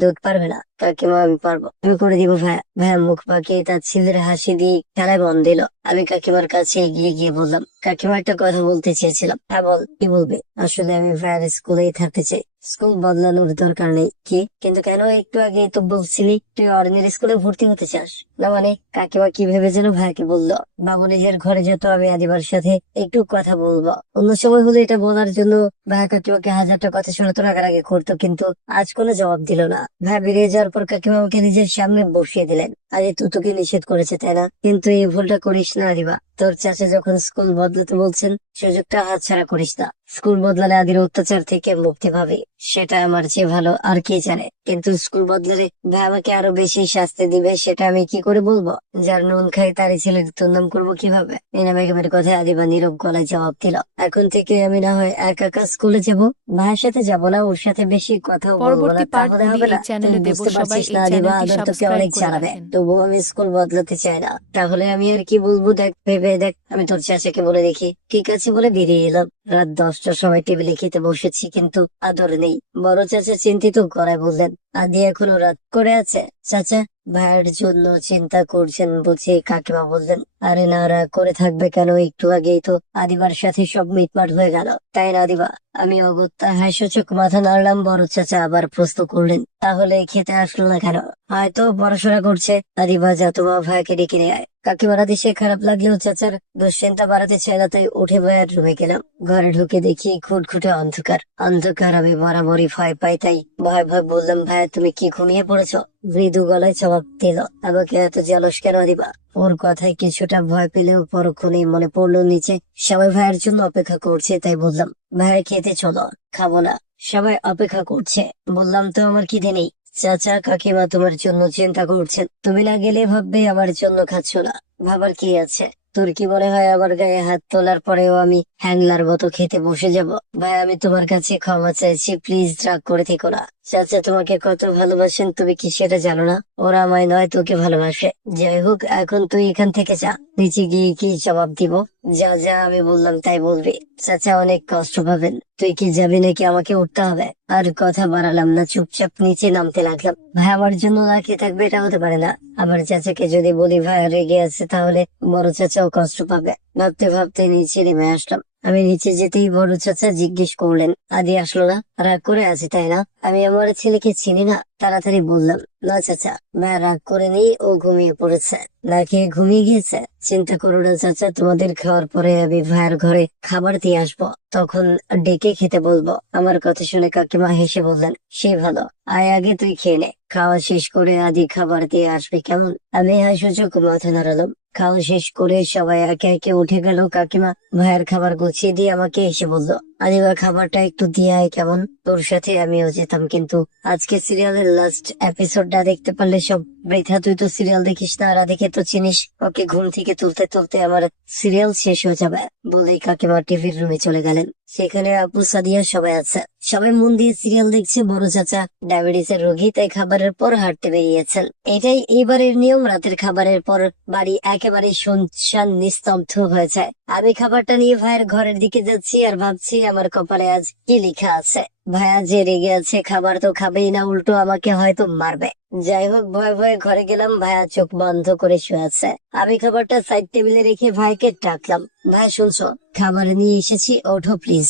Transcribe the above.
দুধ পারবে না। কাকিমা আমি পারব। আমি করে দিব ভাইয়া ভাইয়া মুখ পাকিয়ে তার ছেলের হাসি দিয়ে খেলায় বন্ধ দিল। আমি কাকিমার কাছে এগিয়ে গিয়ে বললাম, কাকিমা একটা কথা বলতে চেয়েছিলাম। হ্যাঁ বল, কি বলবে? আসলে আমি ভাইয়ার স্কুলেই থাকতে চাই। স্কুল বদলানোর দরকার নেই। কি? কিন্তু কেন একটু আগে তো বলছিলি, তুই অর্ডিনারি স্কুলে ভর্তি হতে চাস? না মানে কাকিমা কি ভেবে যেন ভাইকে বলল, বাবু নিজের ঘরে যেত, আমি আদিবার সাথে একটু কথা বলব। অন্য সময় হলে এটা বলার জন্য ভাই কাকিমাকে হাজারটা কথা শোনাতো, রাগারাগি করতো, কিন্তু আজ কোনো জবাব দিল না। ভাই বেরিয়ে যাওয়ার পর কাকিমা আমাকে নিজের সামনে বসিয়ে দিলেন। আরে তুই তোকে নিষেধ করেছে, তাই না? কিন্তু এই ভুলটা করিস না, আদিবা। তোর চাচা যখন স্কুল বদলাতে বলছেন, সুযোগটা হাতছাড়া করিস না। স্কুল বদলালে আদির অত্যাচার থেকে মুক্তি পাবে, সেটা আমার চেয়ে ভালো, আর কে জানে? কিন্তু স্কুল বদলালে ভাই আমাকে আরও বেশি শাস্তি দিবে, সেটা আমি কি করে বলব? যার নুন খাই তারই ছেলের নাম করব কীভাবে? নিনা বেগমের কথায় আদিবা নীরব গলায় জবাব দিল এখন থেকে আমি না হয় একা একা স্কুলে যাব। ভাইয়ের সাথে যাব না ওর সাথে বেশি কথা বলব না। তাহলে হবে না। বুঝতে পারছিস আদর তোকে অনেক রাখেন। তবুও আমি স্কুল বদলাতে চাই না। তাহলে আমি আর কি বলব? দেখ ভেবে দেখ আমি তোর চাচাকে বলে দেখি। ঠিক আছে বলে বেরিয়ে এলাম। রাত দশটার সময় টেবিলে খেতে বসেছি কিন্তু আদর নেই। বড় চাচা চিন্তিত করায় বললেন আদি এখনও রাত করে আছে? চাচা ভাইয়ের জন্য চিন্তা করছেন বুঝে কাকিমা বললেন আরে না, রাগ করে থাকবে কেন? একটু আগেই তো আদিবার সাথে সব মিটমাট হয়ে গেল। তাই না, আদিবা? আমি অগত্যা হাস্যচোখ মাথা নাড়লাম বড় চাচা আবার প্রশ্ন করলেন, তাহলে খেতে আসলো না কেন? হয়তো পড়াশোনা করছে। আদিবা যা তোমার ভাইকে ডেকে নিয়ে আয়। কাকিমারা দেশে খারাপ লাগলেও চাচার দুশ্চিন্তা বাড়াতে চায় না, তাই উঠে ভাইয়ের রুমে গেলাম। ঘরে ঢুকে দেখি খুটখুটে অন্ধকার। অন্ধকার, আমি বরাবরই ভয় পাই, তাই ভয় ভয় বললাম ভাইয়া তুমি কি ঘুমিয়ে পড়েছ? মৃদু গলায় জবাব দিল, আমাকে এত জলস কেন দিবা ওর কথায় কিছুটা ভয় পেলেও পরক্ষণেই মনে পড়ল নিচে, সবাই ভাইয়ের জন্য অপেক্ষা করছে, তাই বললাম, ভাইয়ের খেতে চলো, খাব না। সবাই অপেক্ষা করছে, বললাম, তো আমার খিদে নেই। চাচা, কাকিমা তোমার জন্য চিন্তা করছেন, তুমি না গেলে ভাববে আমার জন্য খাচ্ছ না। ভাবার কি আছে? তোর কি মনে হয় আমার গায়ে হাত তোলার পরেও আমি হ্যাংলার মতো খেতে বসে যাব? ভাই, আমি তোমার কাছে ক্ষমা চাইছি, প্লিজ রাগ করে থেকো না। চাচা, তোমাকে কত ভালোবাসেন, তুমি কি সেটা জানো না? ওরা আমায় নয়, তোকে ভালোবাসে। যাই হোক, এখন তুই এখান থেকে যা। নিচে গিয়ে কি জবাব দিব? যা যা আমি বললাম তাই বলবি। চাচা, অনেক কষ্ট পাবেন। তুই কি যাবি নাকি আমাকে উঠতে হবে? আর কথা বাড়ালাম না, চুপচাপ নিচে নামতে লাগলাম। ভাই, আমার জন্য না খেয়ে থাকবে এটা হতে পারে না। আবার চাচাকে যদি বলি, ভাই, রেগে আছে, তাহলে বড় চাচাও কষ্ট পাবে। ভাবতে ভাবতে নিচে নেমে আসলাম। আমি নিচে যেতেই বড় চাচা জিজ্ঞেস করলেন, আদি আসলো না? রাগ করে আছি, তাই না? আমি আমার ছেলেকে চিনি না, তাড়াতাড়ি বললাম না, চাচা ভাই রাগ করে নেই ও ঘুমিয়ে পড়েছে। না খেয়ে ঘুমিয়ে গিয়েছে? চিন্তা করো না, চাচা, তোমাদের খাওয়ার পরে আমি ভাইয়ের ঘরে খাবার দিয়ে আসব। তখন ডেকে খেতে বলব। আমার কথা শুনে কাকিমা হেসে বললেন, সে ভালো। আয়, আগে তুই খেয়ে নে। খাওয়া শেষ করে আদি খাবার দিয়ে আসবে, কেমন? আমি হাসুচোখ মাথা নাড়ালাম। খাওয়া শেষ করে সবাই একে একে উঠে গেল। কাকিমা ভাইয়ের খাবার গুছিয়ে দিয়ে আমাকে এসে বলল আদিবা খাবারটা একটু দিয়ে কেমন? তোর সাথে আমিও যেতাম, কিন্তু আজকে সিরিয়ালের লাস্ট এপিসোডটা দেখতে পারলে সব বৃথা, তুই তো সিরিয়াল দেখিস না রাধিকে তো চিনিস ওকে ঘুম থেকে তুলতে তুলতে আমার সিরিয়াল শেষ হয়ে যাবে বলেই কাকিমা টিভির রুমে চলে গেলেন। সেখানে আপু সাদিয়া সবাই আছে। সবাই মন দিয়ে সিরিয়াল দেখছে, বড় চাচা ডায়াবেটিস এর রোগী, তাই খাবারের পর হাঁটতে বেরিয়েছেন। এটাই এবারের নিয়ম, রাতের খাবারের পর বাড়ি একেবারে শুনশান নিস্তব্ধ হয়ে যায়। আমি খাবারটা নিয়ে ভাইয়ের ঘরের দিকে যাচ্ছি আর ভাবছি আমার কপালে আজ কি লেখা আছে। ভাইয়া যে রেগে আছে খাবার তো খাবেই না, উল্টো আমাকে হয়তো মারবে। যাই হোক, ভয় ভয়ে ঘরে গেলাম ভাইয়া চোখ বন্ধ করে শুয়ে আছে। আমি খাবারটা সাইড টেবিলে রেখে ভাইকে ডাকলাম। ভাই শুনছো? খাবার নিয়ে এসেছি, ওঠো প্লিজ